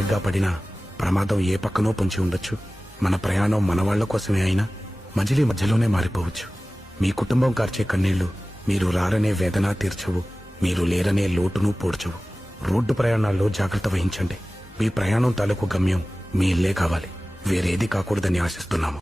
సరిగ్గా పడినా ప్రమాదం ఏ పక్కనో పొంచి ఉండొచ్చు. మన ప్రయాణం మన వాళ్ల కోసమే అయినా మజిలీ మధ్యలోనే మారిపోవచ్చు. మీ కుటుంబం కార్చే కన్నీళ్లు మీరు రారనే వేదన తీర్చవు, మీరు లేరనే లోటును పూడ్చవు. రోడ్డు ప్రయాణాల్లో జాగ్రత్త వహించండి. మీ ప్రయాణం తాలూకు గమ్యం మీ ఇల్లే కావాలి, వేరేది కాకూడదని ఆశిస్తున్నాము.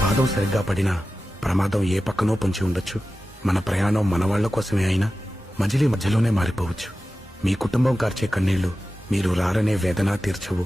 పాదం సరిగ్గా పడినా ప్రమాదం ఏ పక్కనో పొంచి ఉండొచ్చు. మన ప్రయాణం మన వాళ్ల కోసమే అయినా మజిలీ మధ్యలోనే మారిపోవచ్చు. మీ కుటుంబం కార్చే కన్నీళ్లు మీరు రారనే వేదన తీర్చవు,